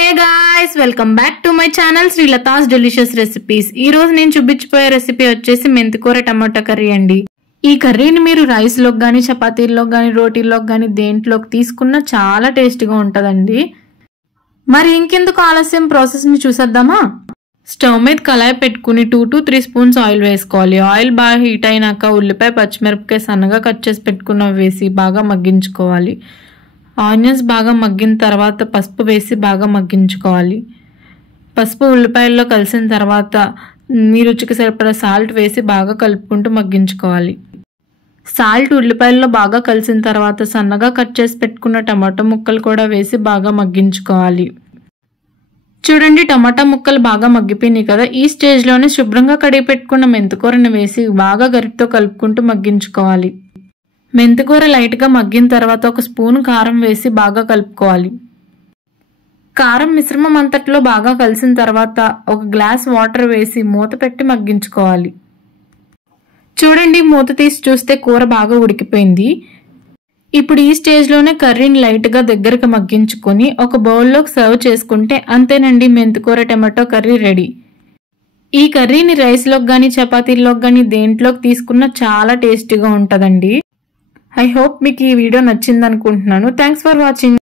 Hey guys, welcome back to my channel Srilatha's delicious recipes. ఈ రోజు నేను చూపించిపోయే రెసిపీ వచ్చేసి మెంతికూర టమాటా కర్రీ అండి. ఈ కర్రీని మీరు రైస్ లోకి గానీ, చపాతీల్లోకి గానీ, రోటీల్లోకి గానీ దేంట్లోకి తీసుకున్నా చాలా టేస్టీగా ఉంటుందండి. మరి ఇంకెందుకు ఆలస్యం, ప్రాసెస్ ని చూసేద్దామా. స్టవ్ మీద కళాయి పెట్టుకుని 2 to 3 స్పూన్స్ ఆయిల్ వేసుకోవాలి. ఆయిల్ బాగా హీట్ అయినాక ఉల్లిపాయ, పచ్చిమిరపకాయ సన్నగా కట్ చేసి పెట్టుకున్నవి వేసి బాగా మగ్గించుకోవాలి. ఆనియన్స్ బాగా మగ్గిన తర్వాత పసుపు వేసి బాగా మగ్గించుకోవాలి. పసుపు ఉల్లిపాయల్లో కలిసిన తర్వాత మీ రుచికి సరిపడా సాల్ట్ వేసి బాగా కలుపుకుంటూ మగ్గించుకోవాలి. సాల్ట్ ఉల్లిపాయల్లో బాగా కలిసిన తర్వాత సన్నగా కట్ చేసి పెట్టుకున్న టమాటా ముక్కలు కూడా వేసి బాగా మగ్గించుకోవాలి. చూడండి, టమాటా ముక్కలు బాగా మగ్గిపోయినాయి కదా. ఈ స్టేజ్లోనే శుభ్రంగా కడిగి పెట్టుకున్న మెంతికూరను వేసి బాగా గరిటతో కలుపుకుంటూ మగ్గించుకోవాలి. మెంతికూర లైట్గా మగ్గిన తర్వాత 1 స్పూన్ కారం వేసి బాగా కలుపుకోవాలి. కారం మిశ్రమం అంతట్లో బాగా కలిసిన తర్వాత 1 గ్లాస్ వాటర్ వేసి మూత పెట్టి మగ్గించుకోవాలి. చూడండి, మూత తీసి చూస్తే కూర బాగా ఉడికిపోయింది. ఇప్పుడు ఈ స్టేజ్లోనే కర్రీని లైట్గా దగ్గరకు మగ్గించుకొని ఒక బౌల్లోకి సర్వ్ చేసుకుంటే అంతేనండి, మెంతికూర టమాటో కర్రీ రెడీ. ఈ కర్రీని రైస్లోకి కానీ, చపాతీల్లోకి కానీ దేంట్లోకి తీసుకున్నా చాలా టేస్టీగా ఉంటుందండి. ఐ హోప్ మీకు ఈ వీడియో నచ్చింది అనుకుంటున్నాను. Thanks for watching.